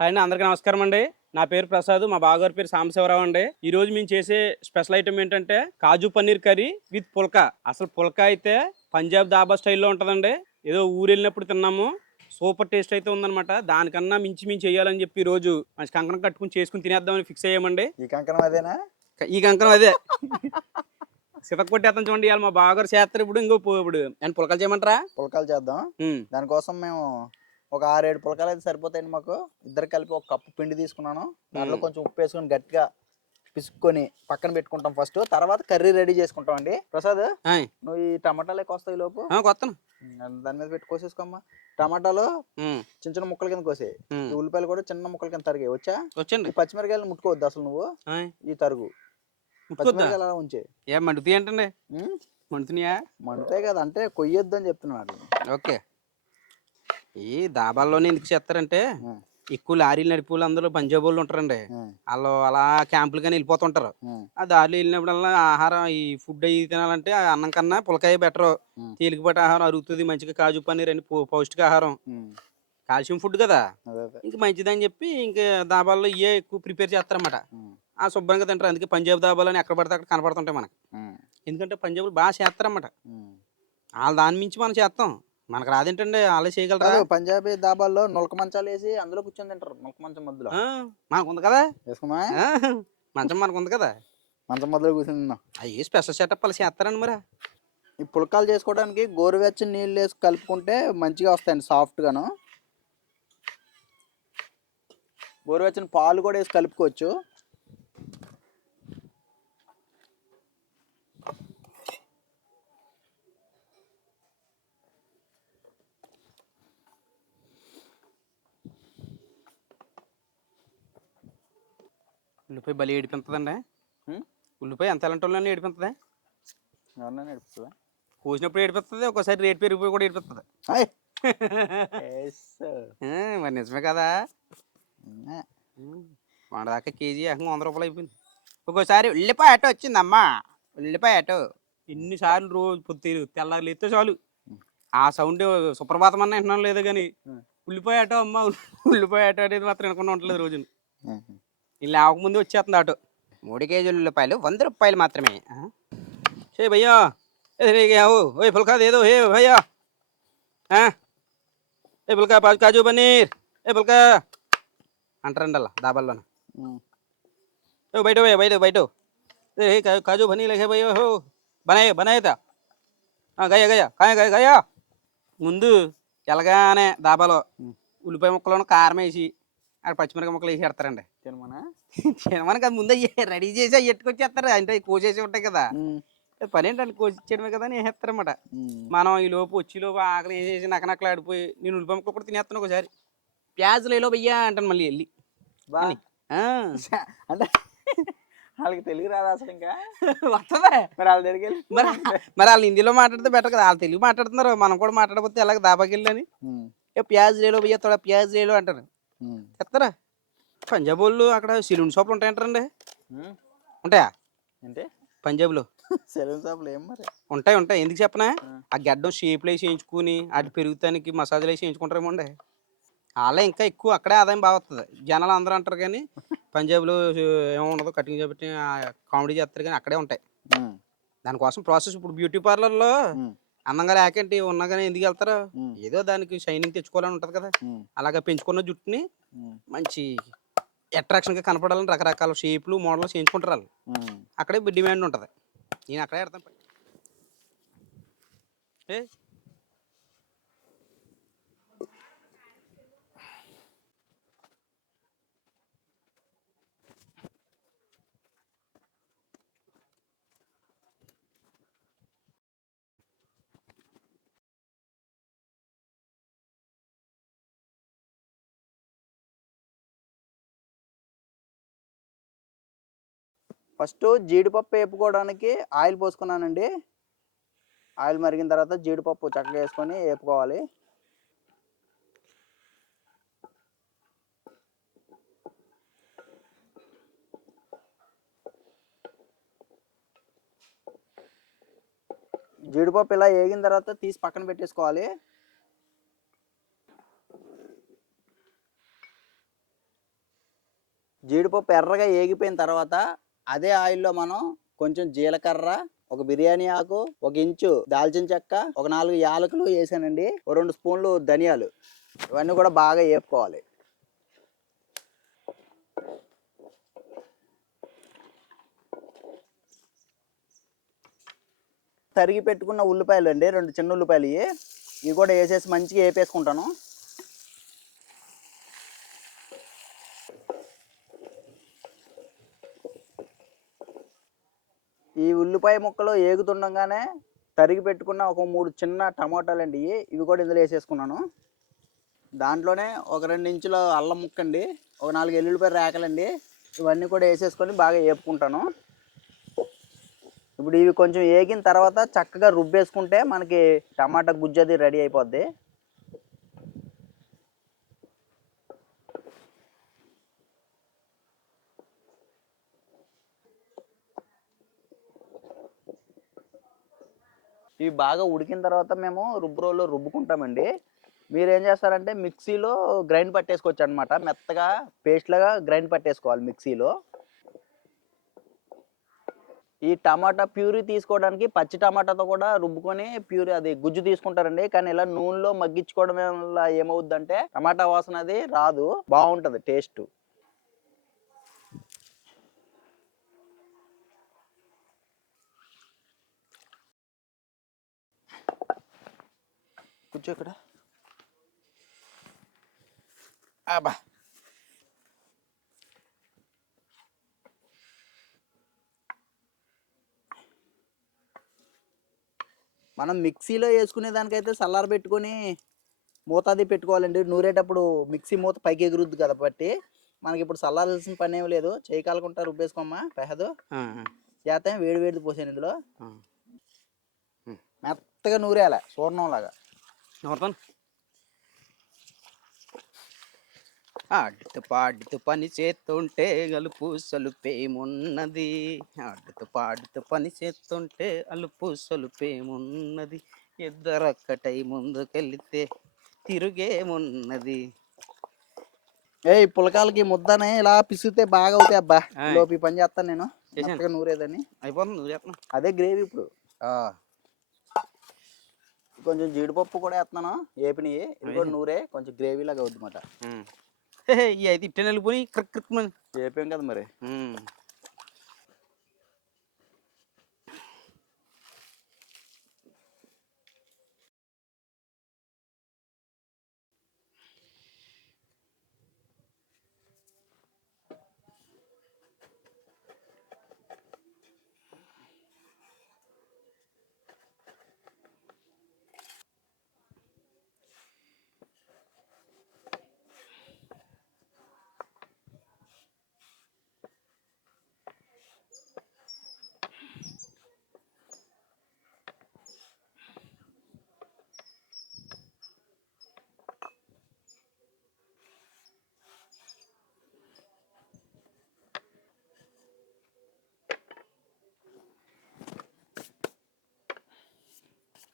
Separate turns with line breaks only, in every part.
Hi అండి అందరికీ నమస్కారం అండి. నా పేరు ప్రసాద్ మా బావగారి పేరు సాంబశివరావు అండి. ఈ రోజు మేము చేసే స్పెషల్ ఐటమ్ ఏంటంటే కాజు పన్నీర్ కర్రీ విత్ పుల్కా. అసలు పుల్కా అయితే పంజాబ్ దాబా స్టైల్లో ఉంటుందండి. ఏదో ఊరు వెళ్ళినప్పుడు తిన్నాము. సూపర్ టేస్ట్ అయితే ఉందన్నమాట. దానికన్నా మించి మించి చేయాలని చెప్పి ఈ రోజు మంచి కంకణం కట్టుకుని చేసుకుని తినేద్దామని ఫిక్స్ అయ్యామండి.
ఈ కంకణం అదేనా?
ఈ కంకణం అదే. సితక్ చూడండి ఇవాళ మా బావగారు చేస్తారు ఇప్పుడు ఇంకో ఇప్పుడు అండ్ పులకలు చేయమంటారా?
పులకాలు చేద్దాం. దానికోసం మేము ఒక ఆరేడు పులకాలు అయితే సరిపోతాయండి మాకు. ఇద్దరు కలిపి ఒక కప్పు పిండి తీసుకున్నాను. దాంట్లో. కొంచెం ఉప్పు వేసుకొని గట్టిగా పిసుక్కొని పక్కన పెట్టుకుంటాం ఫస్ట్. తర్వాత కర్రీ రెడీ చేసుకుంటాం అండి ప్రసాద్ నువ్వు ఈ టమాటాలు వస్తాయి లోపు? ఉమ్, దాని మీద పెట్టి కోసేసుకోమ్మా. టమాటాలు చిన్న చిన్న ముక్కల కింద కోసే ఉల్లిపాయలు కూడా చిన్న ముక్కల కింద తరిగాయి. వచ్చా?
వచ్చండి.
ఈ పచ్చిమిరకాయలు ముట్టుకోవద్దు అసలు నువ్వు. ఈ తరుగు. పచ్చిమిరకాయలు అలా ఉంచే.
ఏం మండుతాయి
ఉమ్,
మండుతున్నాయా?
మండుతాయి కదా అంటే కొయ్యొద్దు అని చెప్తున్నాడు.
ఓకే. ఈ దాబాల్లోనే ఎందుకు చేస్తారంటే ఎక్కువ లారీలు నడిపే అందరూ పంజాబ్ వాళ్ళు ఉంటారండి వాళ్ళు అలా క్యాంపులు కానీ వెళ్ళిపోతుంటారు. ఆ. దారిలో వెళ్ళినప్పుడల్లా ఆహారం ఈ ఫుడ్ అవి తినాలంటే అన్నం కన్నా పులకాయ బెటర్. తేలికపాటి ఆహారం అరుగుతుంది మంచిగా కాజు పన్నీర్ అని పౌష్టిక ఆహారం. కాల్షియం ఫుడ్ కదా. ఇంక మంచిదని చెప్పి ఇంక దాబాల్లో ఇవే ఎక్కువ ప్రిపేర్ చేస్తారన్నమాట. ఆ. శుభ్రంగా తింటారు. అందుకే పంజాబ్ దాబాలు అని ఎక్కడ పడితే అక్కడ కనపడుతుంటాయి మనకి. ఎందుకంటే పంజాబ్లు బాగా చేస్తారన్నమాట. వాళ్ళు దాని మించి మనం చేస్తాం. మనకు రాదేంటండి? వాళ్ళే చేయగలరా?
పంజాబీ దాబాల్లో నులక మంచాలు వేసి అందులో కూర్చొని తింటారు నులక మంచం మధ్యలో.
మనకు ఉంది కదా?
వేసుకున్నా
మంచం మనకు ఉంది కదా?
మంచం మధ్యలో కూర్చొని తిన్నాం
అవి స్పెషల్ సెటప్ వాళ్ళు చేస్తారండి మరి.
ఈ పులకాలు చేసుకోవడానికి గోరువెచ్చని నీళ్ళు వేసి కలుపుకుంటే మంచిగా వస్తాయండి సాఫ్ట్గాను. గోరువెచ్చని పాలు కూడా వేసి కలుపుకోవచ్చు.
ఉల్లిపాయ బలి ఏడిపించదండి
ఉం?
ఉల్లిపాయ ఎంత ఎలాంటి ఏడిపిస్తుంది
ఎవరన్నా?
కోసినప్పుడు ఏడిపిస్తుంది ఒక్కోసారి రేట్ పెరిగిపోయి కూడా ఏడిపిస్తుంది. మరి నిజమే కదా. మన దాకా కేజీ ఏకంగా వంద రూపాయలు అయిపోయింది. ఒక్కోసారి ఉల్లిపాయ ఆటో వచ్చిందమ్మా. ఉల్లిపాయ ఆటో ఎన్నిసార్లు రోజు పొద్దు తెల్లారు లేస్తే చాలు. ఆ సౌండ్ సుప్రభాతం అన్న వింటున్నాం లేదో కానీ. ఉల్లిపాయ ఆటో అమ్మ ఉల్లిపాయ ఆటో అనేది మాత్రం వినకుండా ఉండలేదు రోజు నేను లేకముందు వచ్చేస్తుంది అటు మూడు కేజీలు ఉల్లిపాయలు వంద రూపాయలు మాత్రమే. ఏ భయ్యా ఓ ఓయ్ పుల్కా ఏదో హే భయ్యా. ఏ పుల్కా కాజు పన్నీర్. ఏ పుల్కా. అంటారండి అలా దాబాల్లోన ఓ బయట భయ్యా బయట బయట ఏ కాజు పన్నీర్ లేక భయ్యా హో బనాయ బనాయతా గయా గయా కాయ గయా గయా ముందు ఎలాగానే దాబాలో ఉల్లిపాయ ముక్కలను కారం వేసి అక్కడ పచ్చిమిరక ముక్కలు వేసి పెడతారండి.
తినమనా
మనకి అది ముందే రెడీ చేసి ఎట్టుకొచ్చేస్తారు అంటే కోసేసి ఉంటాయి కదా. పని ఏంటంటే కోసిచ్చేయడమే కదా అని వేసేస్తారన్నమాట. మనం ఈ లోపు వచ్చి లోపు ఆకలి వేసేసి నకనకలు ఆడిపోయి నేను ఉల్లిపాయ ముక్కలు కూడా తినేస్తాను ఒకసారి. ప్యాజులు ఏలో భయ్యా అంటాను మళ్ళీ వెళ్ళి.
అంటే వాళ్ళకి తెలుగు రాదు అసలు ఇంకా?
వస్తుందా
మరి వాళ్ళ దగ్గరికి వెళ్ళి
మరి మరి వాళ్ళు హిందీలో మాట్లాడితే బెటర్ కదా. వాళ్ళు తెలుగు మాట్లాడుతున్నారు. మనం కూడా మాట్లాడకపోతే ఎలాగ దాబాకి వెళ్ళని ప్యాజ్ లేలో భయ్యా తోడ ప్యాజ్ లేలో అంటారు. చెప్తారా? పంజాబ్ వాళ్ళు అక్కడ సిలూన్ షాపులు ఉంటాయంటారండి. ఉంటాయా
ఏంటి
పంజాబ్లో
సెలూన్ షాపులు ఏం మరి
ఉంటాయి ఉంటాయి ఎందుకు చెప్పనా
ఆ.
గడ్డం షేప్లు వేసి చేయించుకుని అటు పెరుగుతానికి మసాజులు వేసి చేయించుకుంటారేమో అండి అలా ఇంకా ఎక్కువ అక్కడే ఆదాయం బాగా వస్తుంది జనాలు అందరూ అంటారు కానీ పంజాబ్లో ఏముండదు కటింగ్ చేపట్టి కామెడీ చేస్తారు కానీ అక్కడే ఉంటాయి. దానికోసం ప్రాసెస్ ఇప్పుడు బ్యూటీ పార్లర్లో. అందంగా లేకంటే ఉన్నా కానీ ఎందుకు వెళ్తారు. ఏదో దానికి షైనింగ్ తెచ్చుకోవాలని ఉంటుంది కదా. అలాగా పెంచుకున్న జుట్టుని. మంచి అట్రాక్షన్గా కనపడాలని రకరకాల షేప్లు మోడల్ చేయించుకుంటారు వాళ్ళు. అక్కడే డిమాండ్ ఉంటుంది. నేను అక్కడే పెడతాను ఏ?
ఫస్ట్ జీడిపప్పు వేపుకోవడానికి ఆయిల్ పోసుకున్నానండి. ఆయిల్ మరిగిన తర్వాత జీడిపప్పు చక్కగా వేసుకొని వేపుకోవాలి. జీడిపప్పు ఇలా వేగిన తర్వాత తీసి పక్కన పెట్టేసుకోవాలి. జీడిపప్పు ఎర్రగా ఏగిపోయిన తర్వాత అదే ఆయిల్లో మనం కొంచెం జీలకర్ర ఒక బిర్యానీ ఆకు ఒక ఇంచు దాల్చిన చెక్క ఒక నాలుగు యాలకులు వేసానండి. ఒక రెండు స్పూన్లు ధనియాలు. ఇవన్నీ కూడా బాగా వేపుకోవాలి. తరిగి పెట్టుకున్న ఉల్లిపాయలు అండి రెండు చిన్న ఉల్లిపాయలు ఇవి. ఇవి కూడా వేసేసి మంచిగా వేపేసుకుంటాను. ఈ ఉల్లిపాయ ముక్కలు ఏగుతుండగానే తరిగి పెట్టుకున్న ఒక మూడు చిన్న టమాటాలు అండి ఇవి. ఇవి కూడా ఇందులో వేసేసుకున్నాను. దాంట్లోనే ఒక రెండు ఇంచుల అల్లం ముక్క అండి ఒక నాలుగు ఎల్లుల్లిపాయ రేకలండి ఇవన్నీ కూడా వేసేసుకొని బాగా వేపుకుంటాను ఇప్పుడు ఇవి కొంచెం వేగిన తర్వాత చక్కగా రుబ్బేసుకుంటే మనకి టమాటా గుజ్జది రెడీ అయిపోద్ది. ఇవి బాగా ఉడికిన తర్వాత మేము రుబ్బురోల్లో రుబ్బుకుంటామండి. మీరు ఏం చేస్తారంటే మిక్సీలో గ్రైండ్ పట్టేసుకోవచ్చు అనమాట మెత్తగా పేస్ట్ లాగా గ్రైండ్ పట్టేసుకోవాలి మిక్సీలో. ఈ టమాటా ప్యూరీ తీసుకోవడానికి పచ్చి టమాటాతో కూడా రుబ్బుకొని ప్యూరీ అది గుజ్జు తీసుకుంటారండి. కానీ ఇలా నూనెలో మగ్గించుకోవడం వల్ల ఏమవుద్దంటే టమాటా వాసన అది రాదు. బాగుంటుంది టేస్ట్. కూర్చో ఇక్కడ. అబ్బా మనం మిక్సీలో వేసుకునే దానికైతే చల్లార పెట్టుకొని మూత అది పెట్టుకోవాలండి. నూరేటప్పుడు మిక్సీ మూత పైకి ఎగురుద్ది కాబట్టి మనకి ఇప్పుడు చల్లారాల్సిన పని ఏమి లేదు. చేయి కాలకుండా రుబ్బేసుకోమ్మా. పెహదు. చేత వేడి వేడిది పోసాను ఇందులో. మెత్తగా నూరేయాల. చూర్ణం లాగా
నవ్వుతాను పాడుతూ పని చేస్తుంటే గలుపు సలుపేమున్నది. ఆడుతూ పాడుతూ పని చేస్తుంటే అలుపు సలుపేమున్నది. ఇద్దరొక్కటై ముందుకెళ్తే తిరుగేమున్నది.
ఏయ్ పులకాలకి ముద్దనే ఇలా పిసిగితే బాగా అవుతాయి అబ్బా. లోపు ఈ పని చేస్తాను నేను. నూరేదని.
అయిపోతుంది
అదే గ్రేవీ ఇప్పుడు. కొంచెం జీడిపప్పు కూడా వేస్తున్నాను ఏపిని ఇది కూడా నూరే కొంచెం గ్రేవీ లాగా అవుద్ది మాట
ఇవి అయితే ఇట్టే వెళ్ళిపోయి క్రిక్ క్రిక్
ఏపేం కదా మరి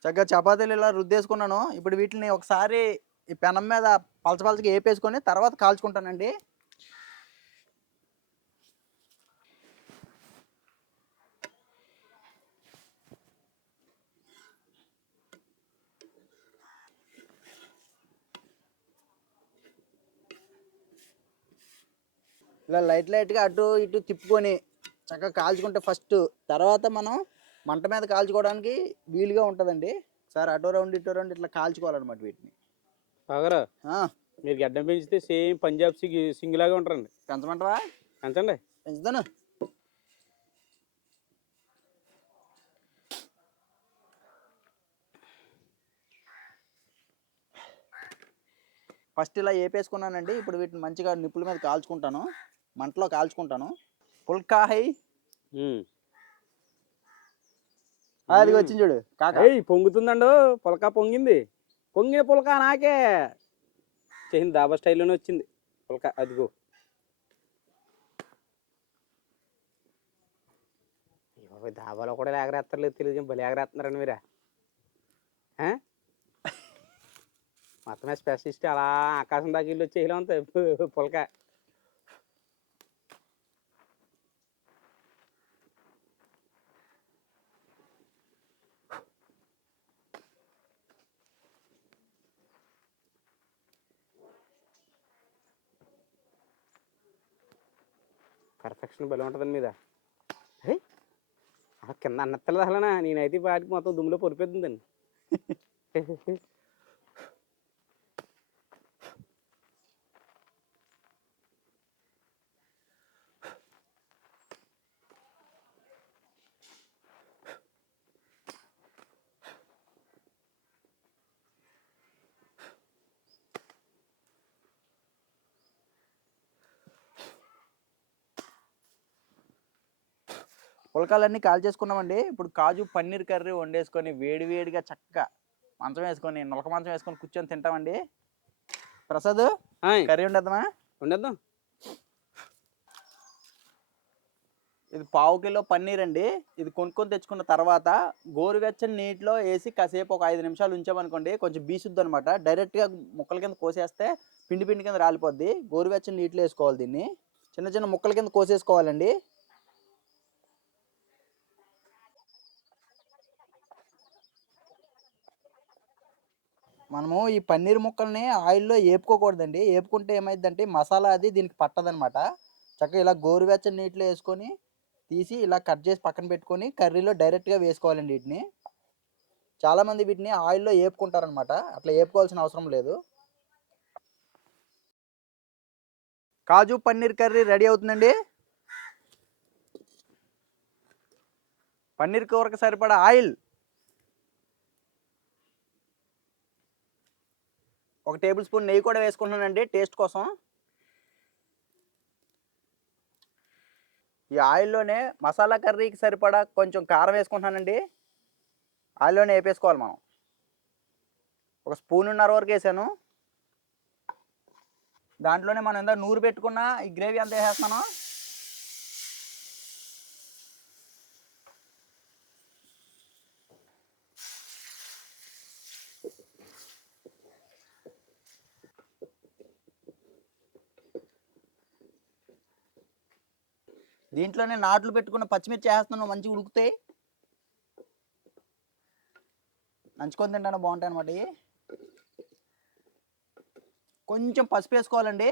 చక్కగా చపాతీలు ఇలా రుద్దేసుకున్నాను. ఇప్పుడు వీటిని ఒకసారి ఈ పెనం మీద పలచపలచగా వేపేసుకొని తర్వాత కాల్చుకుంటానండి. ఇలా లైట్ లైట్గా అటు ఇటు తిప్పుకొని చక్కగా కాల్చుకుంటే ఫస్ట్ తర్వాత మనం మంట మీద కాల్చుకోవడానికి వీలుగా ఉంటుందండి. సార్ అటో రౌండ్ ఇటో రౌండ్ ఇట్లా కాల్చుకోవాలన్నమాట వీటిని.
బాగారా? మీరు గడ్డం పెంచితే సేమ్ పంజాబ్ సింగ్ సింగ్ లాగా ఉంటారండి.
పెంచమంటావా?
పెంచండి.
పెంచుతాను. ఫస్ట్ ఇలా వేపేసుకున్నానండి ఇప్పుడు వీటిని మంచిగా నిప్పుల మీద కాల్చుకుంటాను. మంటలో కాల్చుకుంటాను. పుల్కా హై
ఉమ్.
అది వచ్చింది చూడు. కాక.
ఏయ్ పొంగుతుందండు? పులక పొంగింది. పొంగిన పులక నాకే. చేసింది దాబా స్టైల్లోనే వచ్చింది. పులక అదిగో. దాబాలో కూడా ఎగరేస్తారులేదు తెలియదు భలే ఎగరేస్తున్నారండి మీరా? మొత్తమే స్పెషలిస్ట్ అలా ఆకాశం దాకా వెళ్ళి వచ్చి అంత పులక. పర్ఫెక్షన్ బలం ఉంటుందని మీద. హే, కింద అన్నత్తలేదు అసలు నేనైతే వాటికి మొత్తం దుమ్ములో పొరిపోతుందండి
పులకాలన్నీ కాల్ చేసుకున్నామండి. ఇప్పుడు కాజు పన్నీర్ కర్రీ వండేసుకొని వేడి వేడిగా చక్కగా మంచం వేసుకొని నులక మంచం వేసుకొని కూర్చొని తింటామండి. ప్రసాద్
ఆయ్,
కర్రీ ఉండేద్దామా
వండేద్దాం.
ఇది పావు కిలో పన్నీర్ అండి ఇది కొనుక్కొని తెచ్చుకున్న తర్వాత గోరువెచ్చని నీటిలో వేసి కాసేపు ఒక ఐదు నిమిషాలు ఉంచామనుకోండి కొంచెం బీసుద్ది అనమాట డైరెక్ట్గా ముక్కల కింద కోసేస్తే పిండి పిండి కింద రాలిపోద్ది. గోరువెచ్చని నీటిలో వేసుకోవాలి దీన్ని. చిన్న చిన్న ముక్కల కింద కోసేసుకోవాలండి. మనము ఈ పన్నీర్ ముక్కల్ని ఆయిల్లో వేపుకోకూడదండి వేపుకుంటే ఏమైందంటే మసాలా అది దీనికి పట్టదనమాట. చక్కగా ఇలా గోరువెచ్చని నీటిలో వేసుకొని తీసి ఇలా కట్ చేసి పక్కన పెట్టుకొని కర్రీలో డైరెక్ట్గా వేసుకోవాలండి వీటిని. చాలామంది వీటిని ఆయిల్లో వేపుకుంటారనమాట అట్లా వేపుకోవాల్సిన అవసరం లేదు. కాజు పన్నీర్ కర్రీ రెడీ అవుతుందండి? పన్నీర్ కూరకు సరిపడా ఆయిల్ ఒక టేబుల్ స్పూన్ నెయ్యి కూడా వేసుకుంటున్నానండి టేస్ట్ కోసం. ఈ ఆయిల్లోనే మసాలా కర్రీకి సరిపడా కొంచెం కారం వేసుకుంటున్నానండి. ఆయిల్లోనే వేపేసుకోవాలి మనం. ఒక స్పూన్నర వరకు వేసాను. దాంట్లోనే మనం ఎంత నూరు పెట్టుకున్న ఈ గ్రేవీ అంతా వేసేస్తున్నాను దీంట్లోనే నాట్లు పెట్టుకున్న పచ్చిమిర్చి వేస్తున్నాను మంచిగా ఉడుకుతాయి. నంచుకొని తింటాను బాగుంటాయి అనమాట కొంచెం పసుపు వేసుకోవాలండి.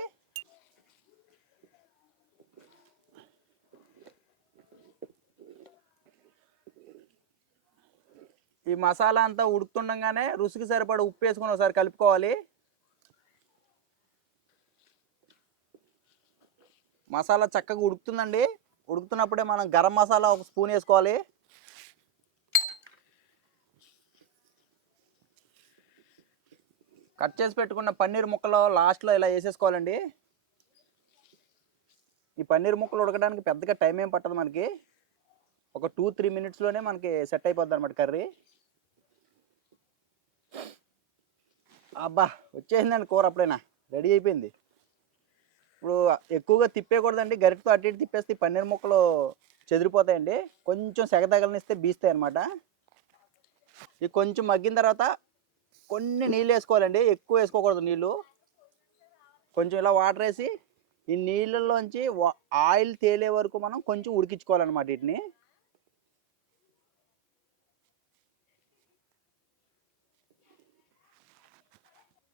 ఈ మసాలా అంతా ఉడుకుతుండగానే రుచికి సరిపడ ఉప్పు వేసుకుని ఒకసారి కలుపుకోవాలి. మసాలా చక్కగా ఉడుకుతుందండి. ఉడుకుతున్నప్పుడే మనం గరం మసాలా ఒక స్పూన్ వేసుకోవాలి. కట్ చేసి పెట్టుకున్న పన్నీర్ ముక్కలు లాస్ట్లో ఇలా వేసేసుకోవాలండి. ఈ పన్నీర్ ముక్కలు ఉడకడానికి పెద్దగా టైం ఏం పట్టదు మనకి. ఒక టూ త్రీ మినిట్స్లోనే మనకి సెట్ అయిపోద్ది అనమాట కర్రీ. అబ్బా వచ్చేసిందండి కూర అప్పుడైనా. రెడీ అయిపోయింది. ఇప్పుడు ఎక్కువగా తిప్పేయకూడదండి. గరిటతో అటు ఇటు తిప్పేస్తే పన్నీర్ ముక్కలు చెదిరిపోతాయండి. కొంచెం సెగ తగలనిస్తే బీస్తాయి అనమాట ఇది కొంచెం మగ్గిన తర్వాత కొన్ని నీళ్ళు వేసుకోవాలండి. ఎక్కువ వేసుకోకూడదు నీళ్ళు. కొంచెం ఇలా వాటర్ వేసి ఈ నీళ్ళల్లోంచి ఆయిల్ తేలే వరకు మనం కొంచెం ఉడికించుకోవాలన్నమాట వీటిని.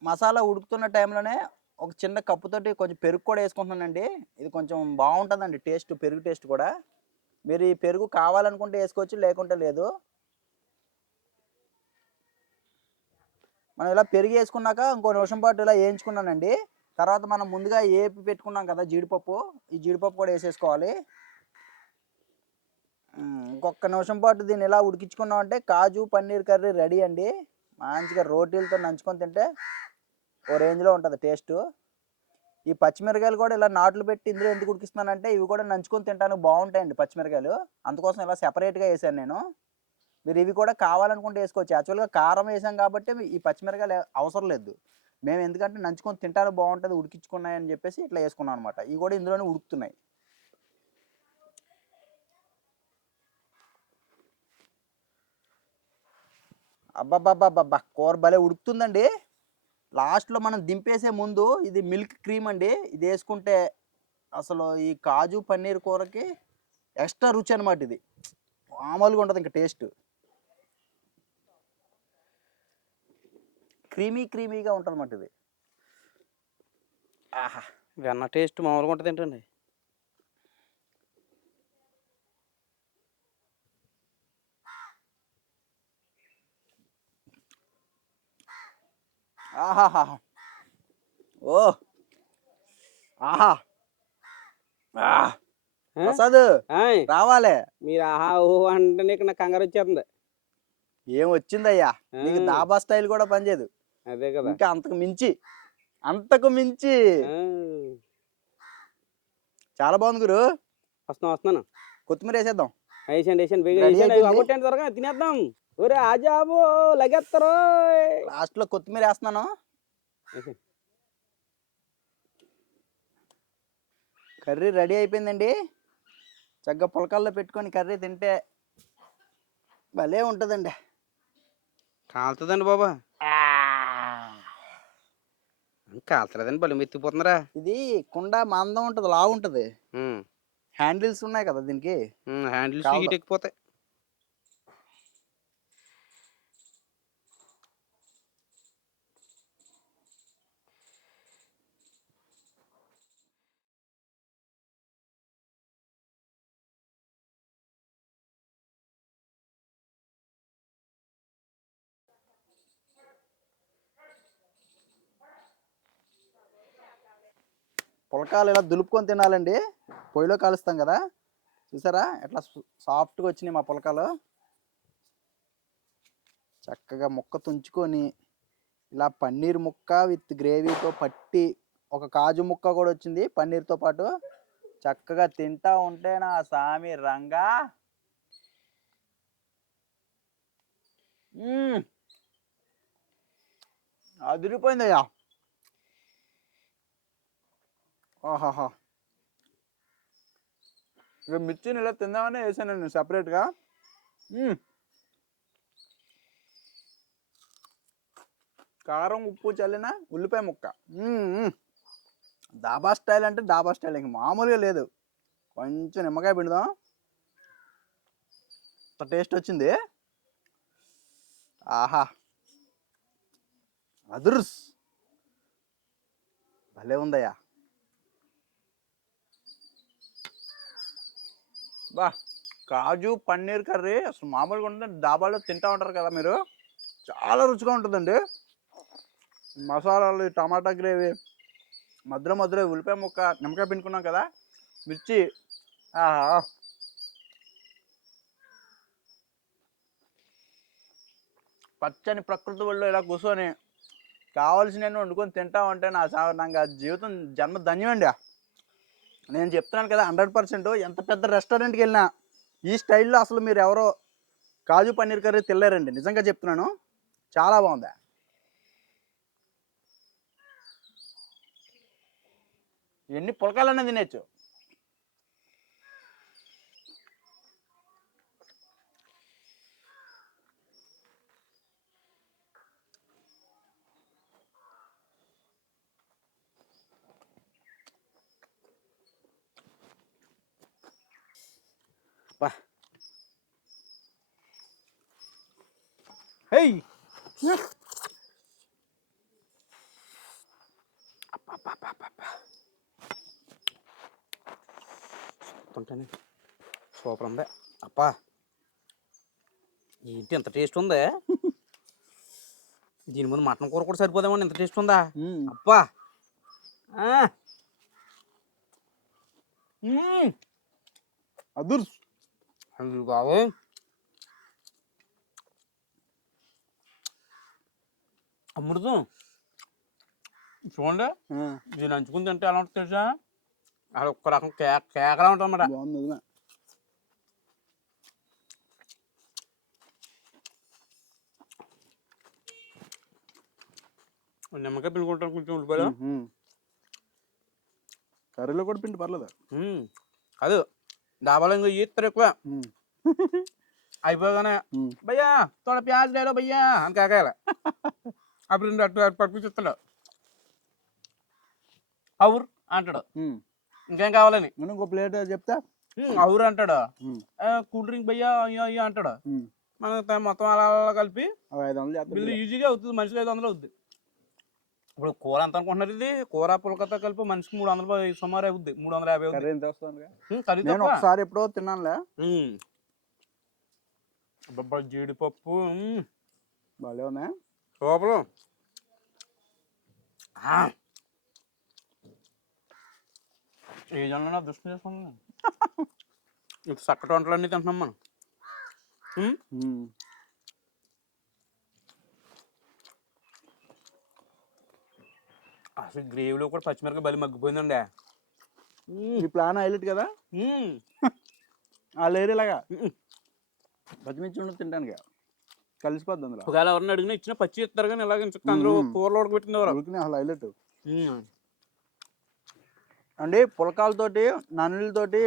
మసాలా ఉడుకుతున్న టైంలోనే ఒక చిన్న కప్పుతోటి కొంచెం పెరుగు కూడా వేసుకుంటున్నానండి. ఇది కొంచెం బాగుంటుందండి టేస్ట్ పెరుగు టేస్ట్ కూడా. మీరు ఈ పెరుగు కావాలనుకుంటే వేసుకోవచ్చు లేకుంటే లేదు. మనం ఇలా పెరుగు వేసుకున్నాక ఇంకో నిమిషం పాటు ఇలా వేయించుకున్నానండి. తర్వాత మనం ముందుగా ఏపి పెట్టుకున్నాం కదా జీడిపప్పు ఈ జీడిపప్పు కూడా వేసేసుకోవాలి. ఇంకొక నిమిషం పాటు దీన్ని ఇలా ఉడికించుకున్నాం అంటే కాజు పన్నీర్ కర్రీ రెడీ అండి. మంచిగా రోటీలతో నంచుకొని తింటే ఓ రేంజ్లో ఉంటుంది టేస్ట్. ఈ పచ్చిమిరకాయలు కూడా ఇలా నాట్లు పెట్టి ఇందులో ఎందుకు ఉడికిస్తున్నానంటే ఇవి కూడా నంచుకొని తింటానికి బాగుంటాయండి పచ్చిమిరకాయలు. అందుకోసం ఇలా సెపరేట్గా వేసాను నేను. మీరు ఇవి కూడా కావాలనుకుంటే వేసుకోవచ్చు. యాక్చువల్గా కారం వేసాం కాబట్టి ఈ పచ్చిమిరకాయలు అవసరం లేదు. మేము ఎందుకంటే నంచుకొని తింటానికి బాగుంటుంది ఉడికించుకున్నాయి అని చెప్పేసి ఇట్లా వేసుకున్నాం అనమాట ఇవి కూడా ఇందులోనే ఉడుకుతున్నాయి. అబ్బబ్బబ్బబ్బబ్బా! కూర భలే ఉడుకుతుందండి. లాస్ట్లో మనం దింపేసే ముందు ఇది మిల్క్ క్రీమ్ అండి. ఇది వేసుకుంటే అసలు ఈ కాజు పన్నీర్ కూరకి ఎక్స్ట్రా రుచి అనమాట ఇది. మామూలుగా ఉంటుంది ఇంకా టేస్ట్. క్రీమీ క్రీమీగా ఉంటుంది అన్నమాట ఇది. ఆహా!
వెన్న టేస్ట్ మామూలుగా ఉంటుంది ఏంటండి
ఆహాహా. ఓ. ఆహా. ప్రసాద్ రావాలే.
మీరు ఆహా ఓ అంటే నీకు నాకు కంగారు వచ్చేస్తుంది.
ఏం వచ్చిందయ్యా? నీకు దాబా స్టైల్ కూడా పనిచేయదు.
అదే కదా.
ఇంకా అంతకు మించి అంతకు మించి. చాలా బాగుంది గురు.
వస్తున్నాను వస్తున్నాను.
కొత్తిమీర వేసేద్దాం?
అవ్వటండి త్వరగా తినేద్దాం. ఒరే ఆజాబో లగెత్తరో
లాస్ట్లో కొత్తిమీర వేస్తున్నాను. కర్రీ రెడీ అయిపోయిందండి. చక్కగా పులకాల్లో పెట్టుకొని కర్రీ తింటే భలే ఉంటుందండి.
కాలుతుందండి బాబా. కాలుతలేదండి బలి మెత్తిపోతున్నారా?
ఇది కుండ మందం ఉంటుంది లావు ఉంటుంది హ్యాండిల్స్ ఉన్నాయి కదా దీనికి.
హ్యాండిల్స్. హీట్ ఎక్కిపోతాయి.
పులకాలు ఇలా దులుపుకొని తినాలండి. పొయ్యిలో కాలుస్తాం కదా. చూసారా? ఎట్లా సాఫ్ట్గా వచ్చినాయి మా పులకాలు. చక్కగా ముక్క తుంచుకొని ఇలా పన్నీర్ ముక్క విత్ గ్రేవీతో పట్టి ఒక కాజు ముక్క కూడా వచ్చింది పన్నీర్తో పాటు. చక్కగా తింటా ఉంటే నా సామి రంగా. మ్మ్. అదిరిపోయిందయ్యా. ఆహాహా. ఇక మిర్చిని ఇలా తిందామనే వేసాను నేను సపరేట్గా. కారం ఉప్పు చల్లిన ఉల్లిపాయ ముక్క. డాబా స్టైల్ అంటే డాబా స్టైల్ ఇంక మామూలుగా లేదు. కొంచెం నిమ్మకాయ పిండుదాం. అంత టేస్ట్ వచ్చింది. ఆహా. అదుర్స్. భలే ఉందయ్యా. బా కాజు పన్నీర్ కర్రీ అసలు మామూలుగా ఉంటుంది డాబాలో తింటా ఉంటారు కదా మీరు. చాలా రుచిగా ఉంటుందండి. మసాలాలు టమాటా గ్రేవీ మధ్యలో మధ్యలో ఉల్లిపాయ ముక్క నిమ్మకాయ పిండుకున్నాం కదా. మిర్చి. ఆహా! పచ్చని ప్రకృతి వాళ్ళు ఇలా కూర్చొని కావాల్సినవి వండుకొని తింటా ఉంటే నా నాకు జీవితం జన్మ ధన్యమండి. నేను చెప్తున్నాను కదా హండ్రెడ్ పర్సెంట్ ఎంత పెద్ద రెస్టారెంట్కి వెళ్ళినా ఈ స్టైల్లో అసలు మీరు ఎవరో కాజు పన్నీర్ కర్రీ తినలేరండి. నిజంగా చెప్తున్నాను చాలా బాగుంది. ఎన్ని పులకాలన్నా తినేచ్చు
హేయ్ ఉంటానే సూపర్ ఉంది. అప్పా. ఏంటి ఎంత టేస్ట్ ఉందే? దీని ముందు మటన్ కూర కూడా సరిపోదామండి ఎంత టేస్ట్ ఉందా?
మ్మ్. అదుర్స్.
అయ్యో బాబు అమృతం చూడండి
ఆ,
దీన్ని నంచుకుని తింటే ఎలా ఉంటుంది తెలుసా అది ఒక్క రకం కేక కేకలా ఉంటుంది అన్నమాట. నిమ్మకాయ పిండుకుంటాను కొంచెం ఉల్లిపాయలు.
కర్రీలో కూడా పిండి పర్లేదు.
కాదు డాబాలో ఇంకో ఈస్తారు ఎక్కువ. అయిపోగానే. భయ్యా తోడ ప్యాజ్ లేదో భయ్యా అని కాకాయాల అట్టు అటు చెప్తాడు అవుర్ అంటాడు. ఇంకేం కావాలని?
ఇంకో ప్లేట్ చెప్తా.
"ఉమ్, అవురు అంటాడు.
మ్మ్.
"ఆ, కూల్ డ్రింక్ భయ్యా అయ్యో అయ్యో అంటాడు. మనం మొత్తం అలా అలా కలిపి బిల్లు. ఈజీగా అవుతుంది మనిషికి ఐదు వందలు అవుద్ది. ఇప్పుడు కూర ఎంత అనుకుంటున్నారు ఇది? కూర పులకతో కలిపి మనిషికి మూడు వందలు సుమారు అవుద్ది మూడు వందల యాభై
కర్రీ నేను. ఒకసారి ఎప్పుడో తిన్నానులే.
జీడిపప్పు
భలే ఉన్నాయి.
సూపరు ఏ జొన్న దృష్టి చేసుకుంది ఇంత చక్కటి వంటలన్నీ తింటున్నాం మనం. అసలు గ్రేవీలో కూడా పచ్చిమిరపకాయ బలి మగ్గిపోయిందండి.
ఈ ప్లాన్ హైలైట్ కదా. ఆ లేరేలాగా
ఉమ్.
పచ్చిమిర్చి ఉండదు తింటానికి కలిసిపోద్ది అందులో.
ఒకవేళ ఎవరిని అడిగినా ఇచ్చిన పచ్చి ఇస్తారు కానీ ఇలాగ ఇంచక్క అందులో. కూరలు ఉడకబెట్టింది
అసలు హైలైట్ అండి పులకాలతోటి నన్నులతోటి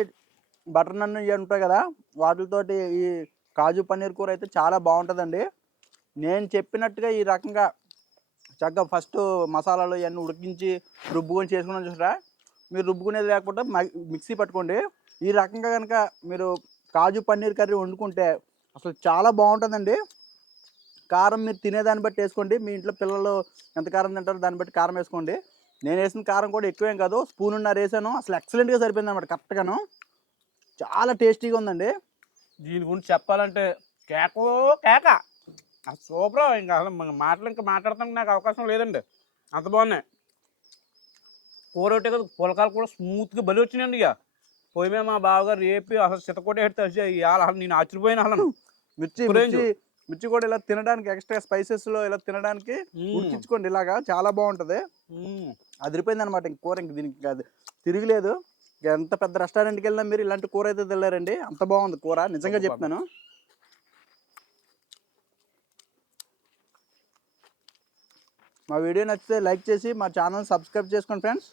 బటర్ నన్ను ఇవి ఉంటాయి కదా వాటితోటి ఈ కాజు పన్నీర్ కూర అయితే చాలా బాగుంటుందండి. నేను చెప్పినట్టుగా ఈ రకంగా చక్కగా ఫస్ట్ మసాలాలు ఇవన్నీ ఉడికించి రుబ్బుకొని చేసుకున్నాను చూసారా? మీరు రుబ్బుకునేది లేకపోతే మిక్సీ పట్టుకోండి. ఈ రకంగా కనుక మీరు కాజు పన్నీర్ కర్రీ వండుకుంటే అసలు చాలా బాగుంటుందండి. కారం మీరు తినేదాన్ని బట్టి వేసుకోండి. మీ ఇంట్లో పిల్లలు ఎంత కారం తింటారో దాన్ని బట్టి కారం వేసుకోండి. నేను వేసిన కారం కూడా ఎక్కువేం కాదు. స్పూన్ ఉన్నర వేసాను. అసలు ఎక్సలెంట్గా సరిపోయింది అనమాట కరెక్ట్గాను. చాలా టేస్టీగా ఉందండి.
దీని గురించి చెప్పాలంటే కేకో కేక. సూపర్. ఇంకా అసలు మాటలు ఇంకా మాట్లాడటానికి నాకు అవకాశం లేదండి. అంత బాగున్నాయి. కూర ఒకటే కదా పులకాలు కూడా స్మూత్గా బలి వచ్చినాయండి ఇక. పోయి మా బావగారు రేపి అసలు చితకొట్టే హెడ్ తెలిసి ఇవాళ నేను ఆశ్చర్యపోయిన అసలు.
మిర్చి. మిర్చి కూడా ఇలా తినడానికి ఎక్స్ట్రా స్పైసెస్లో ఇలా తినడానికి. ఉడికించుకోండి. ఇలాగా చాలా బాగుంటుంది. అదిరిపోయింది అనమాట ఇంక కూర ఇంక దీనికి కాదు. తిరగలేదు. ఎంత పెద్ద రెస్టారెంట్కి వెళ్ళినా మీరు ఇలాంటి కూర అయితే తినలేరండి. అంత బాగుంది కూర. నిజంగా చెప్తున్నాను. మా వీడియో నచ్చితే లైక్ చేసి మా ఛానల్ సబ్స్క్రైబ్ చేసుకోండి ఫ్రెండ్స్.